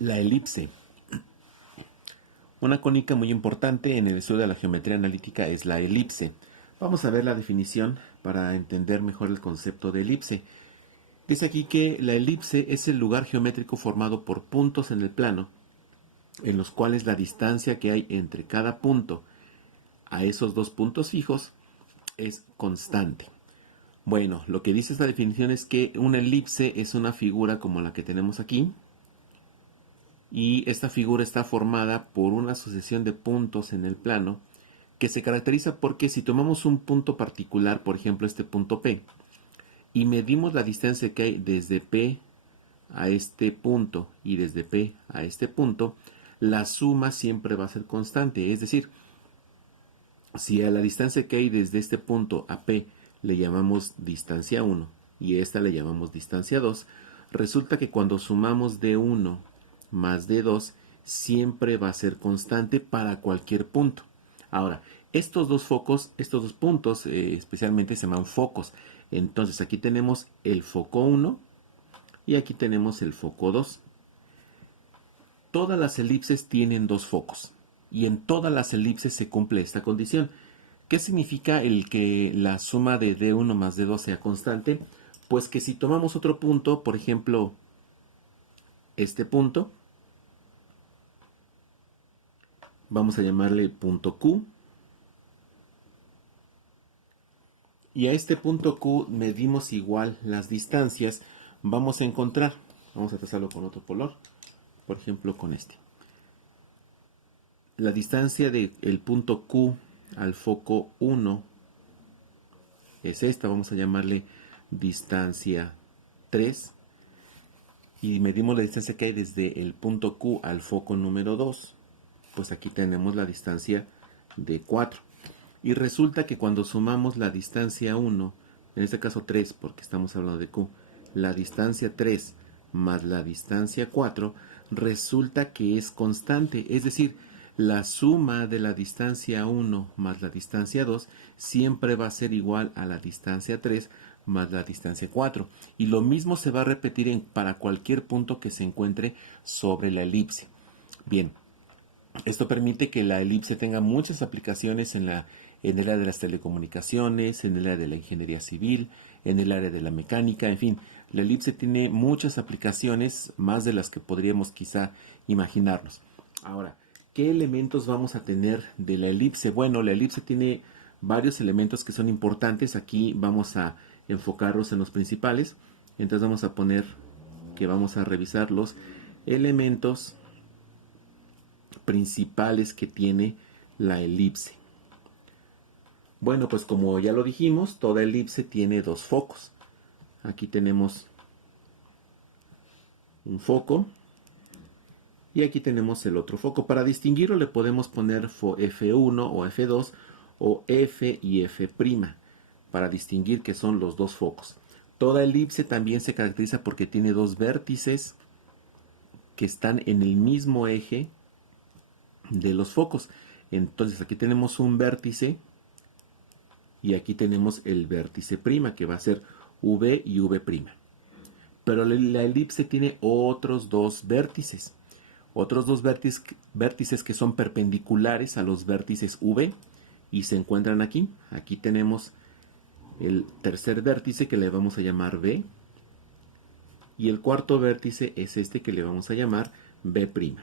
La elipse. Una cónica muy importante en el estudio de la geometría analítica es la elipse. Vamos a ver la definición para entender mejor el concepto de elipse. Dice aquí que la elipse es el lugar geométrico formado por puntos en el plano, en los cuales la distancia que hay entre cada punto a esos dos puntos fijos es constante. Bueno, lo que dice esta definición es que una elipse es una figura como la que tenemos aquí, y esta figura está formada por una sucesión de puntos en el plano que se caracteriza porque si tomamos un punto particular, por ejemplo este punto P, y medimos la distancia que hay desde P a este punto y desde P a este punto, la suma siempre va a ser constante. Es decir, si a la distancia que hay desde este punto a P le llamamos distancia 1 y esta le llamamos distancia 2, resulta que cuando sumamos D1 más D2 siempre va a ser constante para cualquier punto. Ahora, estos dos focos, estos dos puntos especialmente se llaman focos. Entonces aquí tenemos el foco 1 y aquí tenemos el foco 2. Todas las elipses tienen dos focos y en todas las elipses se cumple esta condición. ¿Qué significa el que la suma de D1 más D2 sea constante? Pues que si tomamos otro punto, por ejemplo, este punto, vamos a llamarle punto Q, y a este punto Q medimos igual las distancias, vamos a encontrar, vamos a trazarlo con otro color, por ejemplo con este. La distancia del punto Q al foco 1 es esta, vamos a llamarle distancia 3. Y medimos la distancia que hay desde el punto Q al foco número 2. Pues aquí tenemos la distancia de 4. Y resulta que cuando sumamos la distancia 1, en este caso 3 porque estamos hablando de Q, la distancia 3 más la distancia 4, resulta que es constante. Es decir, la suma de la distancia 1 más la distancia 2 siempre va a ser igual a la distancia 3 más la distancia 4. Y lo mismo se va a repetir para cualquier punto que se encuentre sobre la elipse. Bien, esto permite que la elipse tenga muchas aplicaciones en el área de las telecomunicaciones, en el área de la ingeniería civil, en el área de la mecánica, en fin. La elipse tiene muchas aplicaciones, más de las que podríamos quizá imaginarnos. Ahora, ¿qué elementos vamos a tener de la elipse? Bueno, la elipse tiene varios elementos que son importantes. Aquí vamos a enfocarlos en los principales. Entonces vamos a poner que vamos a revisar los elementos principales que tiene la elipse. Bueno, pues como ya lo dijimos, toda elipse tiene dos focos. Aquí tenemos un foco y aquí tenemos el otro foco. Para distinguirlo le podemos poner F1 o F2 o F y F', para distinguir que son los dos focos. Toda elipse también se caracteriza porque tiene dos vértices que están en el mismo eje de los focos. Entonces aquí tenemos un vértice y aquí tenemos el vértice prima, que va a ser V y V'. Pero la elipse tiene otros dos vértices. Otros dos vértices que son perpendiculares a los vértices V y se encuentran aquí. Aquí tenemos el tercer vértice que le vamos a llamar V. Y el cuarto vértice es este que le vamos a llamar V'.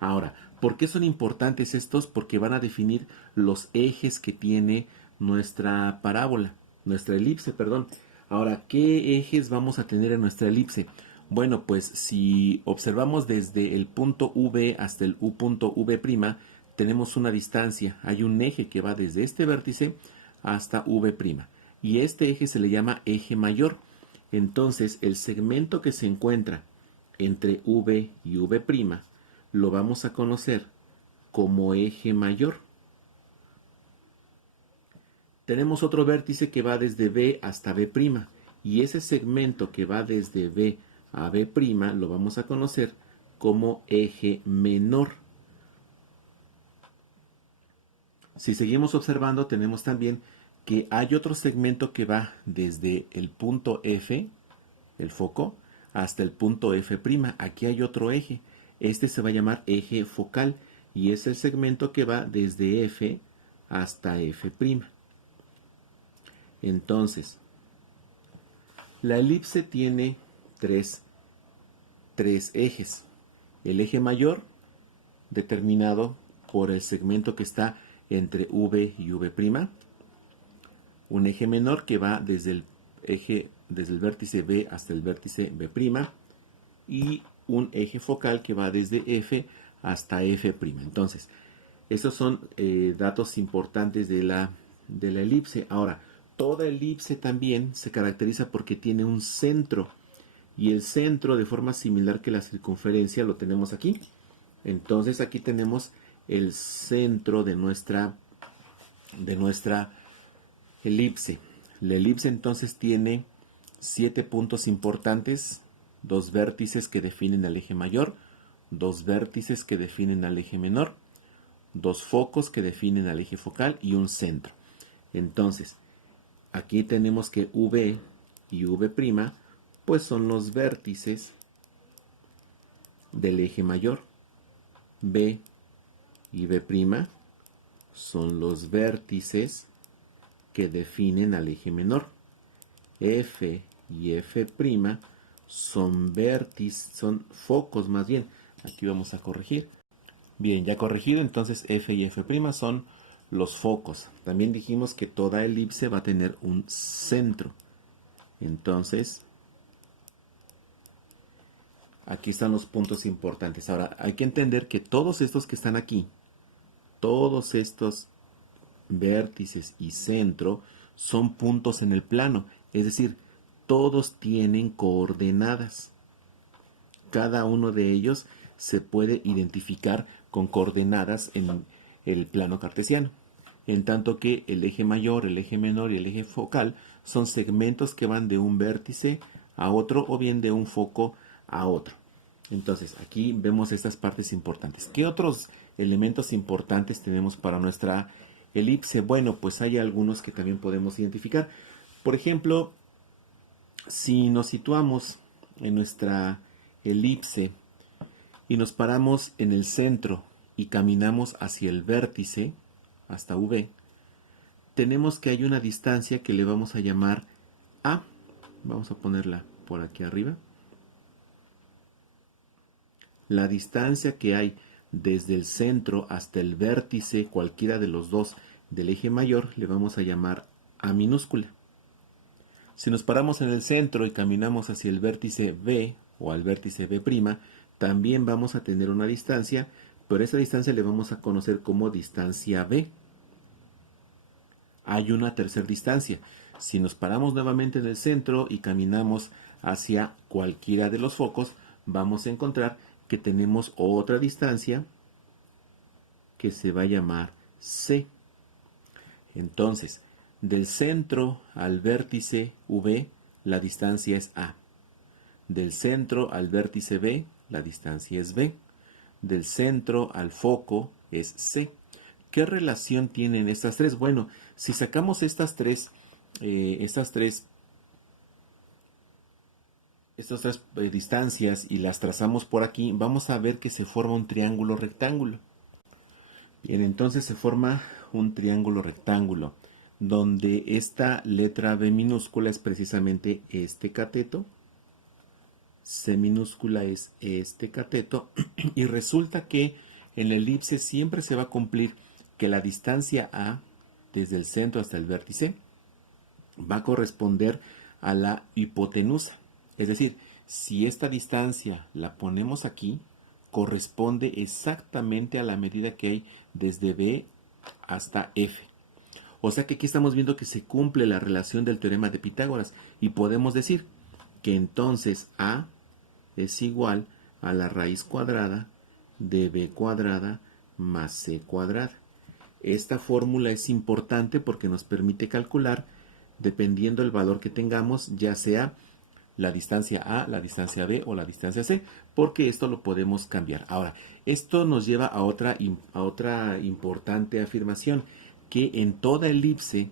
Ahora, ¿por qué son importantes estos? Porque van a definir los ejes que tiene nuestra parábola, nuestra elipse, perdón. Ahora, ¿qué ejes vamos a tener en nuestra elipse? Bueno, pues si observamos desde el punto V hasta el punto V', tenemos una distancia. Hay un eje que va desde este vértice hasta V'. Y este eje se le llama eje mayor. Entonces, el segmento que se encuentra entre V y V' lo vamos a conocer como eje mayor. Tenemos otro vértice que va desde V hasta V', y ese segmento que va desde V a V' lo vamos a conocer como eje menor. Si seguimos observando, tenemos también que hay otro segmento que va desde el punto F, el foco, hasta el punto F'. Aquí hay otro eje. Este se va a llamar eje focal y es el segmento que va desde F hasta F'. Entonces, la elipse tiene tres ejes. El eje mayor, determinado por el segmento que está entre V y V'. Un eje menor que va desde el vértice B hasta el vértice B'. Y un eje focal que va desde F hasta F'. Entonces, esos son datos importantes de la elipse. Ahora, toda elipse también se caracteriza porque tiene un centro. Y el centro, de forma similar que la circunferencia, lo tenemos aquí. Entonces, aquí tenemos el centro de nuestra elipse. La elipse entonces tiene 7 puntos importantes, 2 vértices que definen al eje mayor, 2 vértices que definen al eje menor, 2 focos que definen al eje focal y un centro. Entonces, aquí tenemos que V y V' pues son los vértices del eje mayor. B y V' son los vértices que definen al eje menor. F y F' son focos más bien. Aquí vamos a corregir. Bien, ya corregido, entonces F y F' son los focos. También dijimos que toda elipse va a tener un centro. Entonces, aquí están los puntos importantes. Ahora, hay que entender que todos estos que están aquí, todos estos vértices y centro, son puntos en el plano. Es decir, todos tienen coordenadas. Cada uno de ellos se puede identificar con coordenadas en el plano cartesiano. En tanto que el eje mayor, el eje menor y el eje focal son segmentos que van de un vértice a otro o bien de un foco a otro. Entonces, aquí vemos estas partes importantes. ¿Qué otros elementos importantes tenemos para nuestra elipse? Bueno, pues hay algunos que también podemos identificar. Por ejemplo, si nos situamos en nuestra elipse y nos paramos en el centro y caminamos hacia el vértice, hasta V, tenemos que hay una distancia que le vamos a llamar A. Vamos a ponerla por aquí arriba. La distancia que hay desde el centro hasta el vértice, cualquiera de los dos del eje mayor, le vamos a llamar A minúscula. Si nos paramos en el centro y caminamos hacia el vértice B o al vértice B', también vamos a tener una distancia, pero esa distancia le vamos a conocer como distancia B. Hay una tercera distancia. Si nos paramos nuevamente en el centro y caminamos hacia cualquiera de los focos, vamos a encontrar que tenemos otra distancia que se va a llamar C. Entonces, del centro al vértice V, la distancia es A. Del centro al vértice B, la distancia es B. Del centro al foco es C. ¿Qué relación tienen estas tres? Bueno, si sacamos estas tres distancias y las trazamos por aquí, vamos a ver que se forma un triángulo rectángulo. Bien, entonces se forma un triángulo rectángulo, donde esta letra B minúscula es precisamente este cateto, C minúscula es este cateto, y resulta que en la elipse siempre se va a cumplir que la distancia A, desde el centro hasta el vértice, va a corresponder a la hipotenusa. Es decir, si esta distancia la ponemos aquí, corresponde exactamente a la medida que hay desde B hasta F. O sea que aquí estamos viendo que se cumple la relación del teorema de Pitágoras y podemos decir que entonces A es igual a la raíz cuadrada de B cuadrada más C cuadrada. Esta fórmula es importante porque nos permite calcular, dependiendo del valor que tengamos, ya sea la distancia A, la distancia B o la distancia C, porque esto lo podemos cambiar. Ahora, esto nos lleva a otra importante afirmación, que en toda elipse,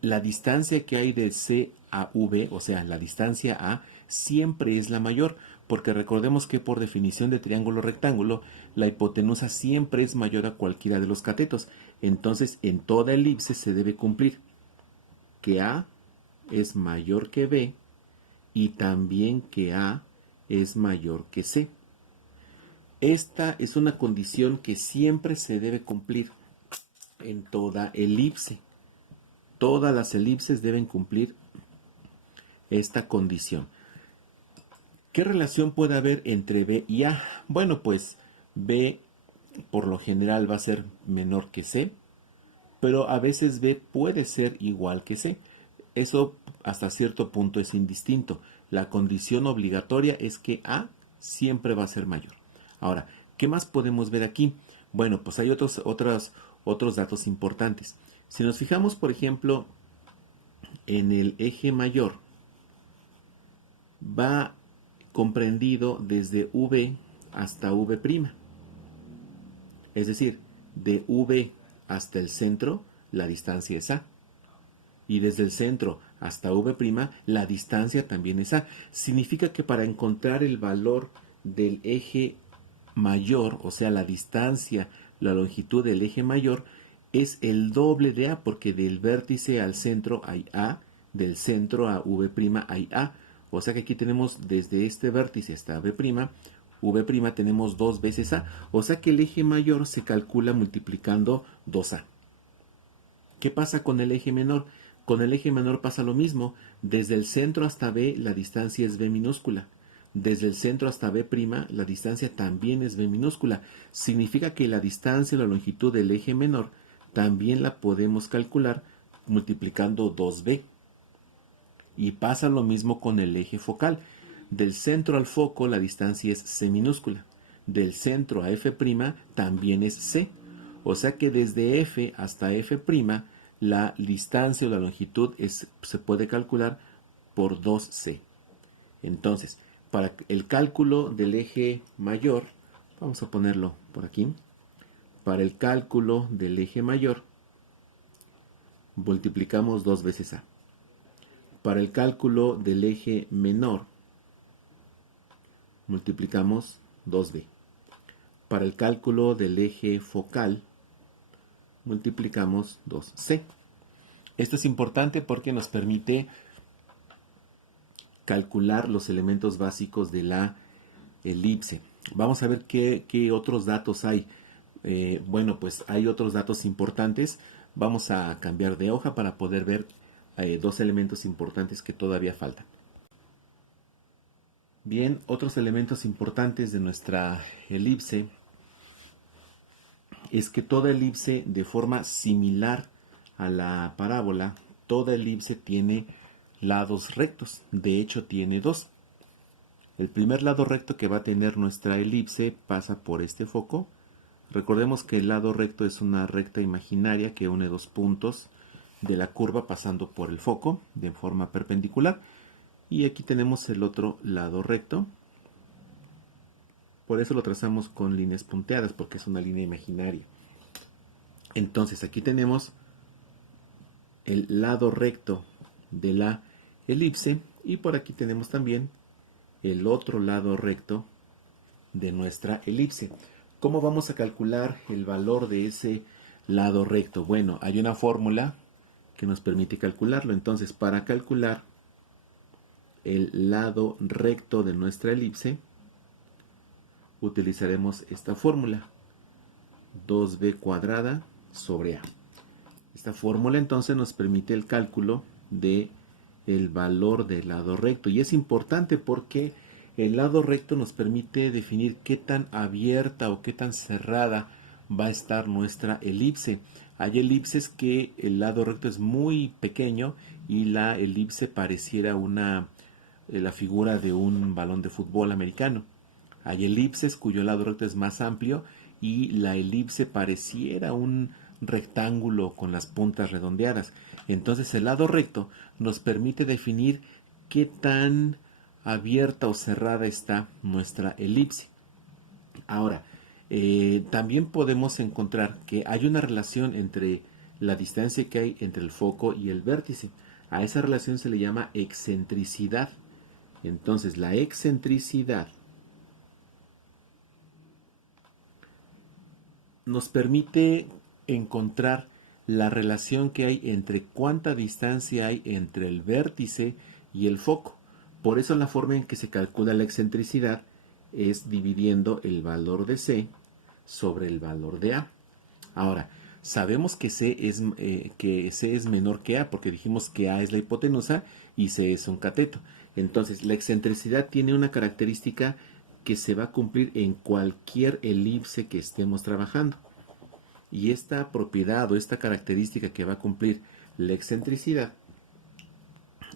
la distancia que hay de C a V, o sea, la distancia A, siempre es la mayor, porque recordemos que por definición de triángulo rectángulo, la hipotenusa siempre es mayor a cualquiera de los catetos. Entonces, en toda elipse se debe cumplir que A es mayor que B y también que A es mayor que C. Esta es una condición que siempre se debe cumplir en toda elipse. Todas las elipses deben cumplir esta condición. ¿Qué relación puede haber entre B y A? Bueno, pues B por lo general va a ser menor que C, pero a veces B puede ser igual que C. Eso hasta cierto punto es indistinto. La condición obligatoria es que A siempre va a ser mayor. Ahora, ¿qué más podemos ver aquí? Bueno, pues hay otros datos importantes. Si nos fijamos, por ejemplo, en el eje mayor, va comprendido desde V hasta V'. Es decir, de V hasta el centro, la distancia es A. Y desde el centro hasta V', la distancia también es A. Significa que para encontrar el valor del eje mayor, o sea, la distancia, la longitud del eje mayor, es el doble de A, porque del vértice al centro hay A, del centro a V' hay A. O sea que aquí tenemos desde este vértice hasta V' tenemos 2 veces A. O sea que el eje mayor se calcula multiplicando 2A. ¿Qué pasa con el eje menor? Con el eje menor pasa lo mismo. Desde el centro hasta B la distancia es B minúscula. Desde el centro hasta B', la distancia también es B minúscula. Significa que la distancia o la longitud del eje menor también la podemos calcular multiplicando 2B. Y pasa lo mismo con el eje focal. Del centro al foco la distancia es C minúscula. Del centro a F' también es C. O sea que desde F hasta F', la distancia o la longitud se puede calcular por 2C. Entonces, para el cálculo del eje mayor, vamos a ponerlo por aquí. Para el cálculo del eje mayor, multiplicamos 2 veces A. Para el cálculo del eje menor, multiplicamos 2B. Para el cálculo del eje focal, multiplicamos 2C. Esto es importante porque nos permite calcular los elementos básicos de la elipse. Vamos a ver qué otros datos hay. Bueno, pues hay otros datos importantes. Vamos a cambiar de hoja para poder ver dos elementos importantes que todavía faltan. Bien, otros elementos importantes de nuestra elipse es que toda elipse, de forma similar a la parábola, toda elipse tiene lados rectos. De hecho, tiene 2. El primer lado recto que va a tener nuestra elipse pasa por este foco. Recordemos que el lado recto es una recta imaginaria que une 2 puntos de la curva pasando por el foco de forma perpendicular. Y aquí tenemos el otro lado recto. Por eso lo trazamos con líneas punteadas, porque es una línea imaginaria. Entonces aquí tenemos el lado recto de la elipse y por aquí tenemos también el otro lado recto de nuestra elipse. ¿Cómo vamos a calcular el valor de ese lado recto? Bueno, hay una fórmula que nos permite calcularlo. Entonces, para calcular el lado recto de nuestra elipse, utilizaremos esta fórmula, 2b cuadrada sobre a. Esta fórmula entonces nos permite el cálculo de el valor del lado recto, y es importante porque el lado recto nos permite definir qué tan abierta o qué tan cerrada va a estar nuestra elipse. Hay elipses que el lado recto es muy pequeño y la elipse pareciera la figura de un balón de fútbol americano. Hay elipses cuyo lado recto es más amplio y la elipse pareciera un rectángulo con las puntas redondeadas. Entonces el lado recto nos permite definir qué tan abierta o cerrada está nuestra elipse. Ahora, también podemos encontrar que hay una relación entre la distancia que hay entre el foco y el vértice. A esa relación se le llama excentricidad. Entonces la excentricidad nos permite encontrar la relación que hay entre cuánta distancia hay entre el vértice y el foco. Por eso la forma en que se calcula la excentricidad es dividiendo el valor de C sobre el valor de A. Ahora, sabemos que C es menor que A porque dijimos que A es la hipotenusa y C es un cateto. Entonces, la excentricidad tiene una característica que se va a cumplir en cualquier elipse que estemos trabajando. Y esta propiedad o esta característica que va a cumplir la excentricidad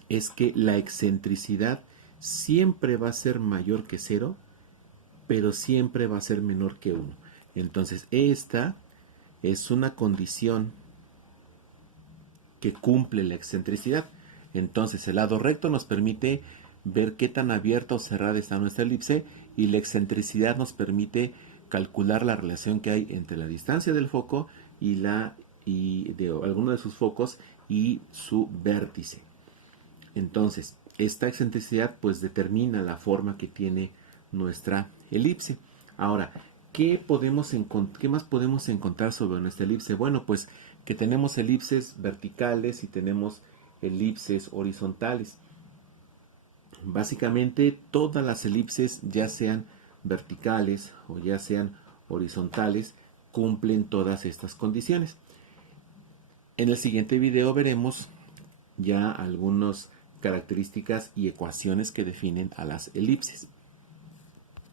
es que la excentricidad siempre va a ser mayor que 0, pero siempre va a ser menor que 1. Entonces, esta es una condición que cumple la excentricidad. Entonces, el lado recto nos permite ver qué tan abierta o cerrada está nuestra elipse y la excentricidad nos permite calcular la relación que hay entre la distancia del foco y de alguno de sus focos y su vértice. Entonces, esta excentricidad pues determina la forma que tiene nuestra elipse. Ahora, ¿qué más podemos encontrar sobre nuestra elipse? Bueno, pues que tenemos elipses verticales y tenemos elipses horizontales. Básicamente todas las elipses, ya sean verticales o ya sean horizontales, cumplen todas estas condiciones. En el siguiente video veremos ya algunas características y ecuaciones que definen a las elipses.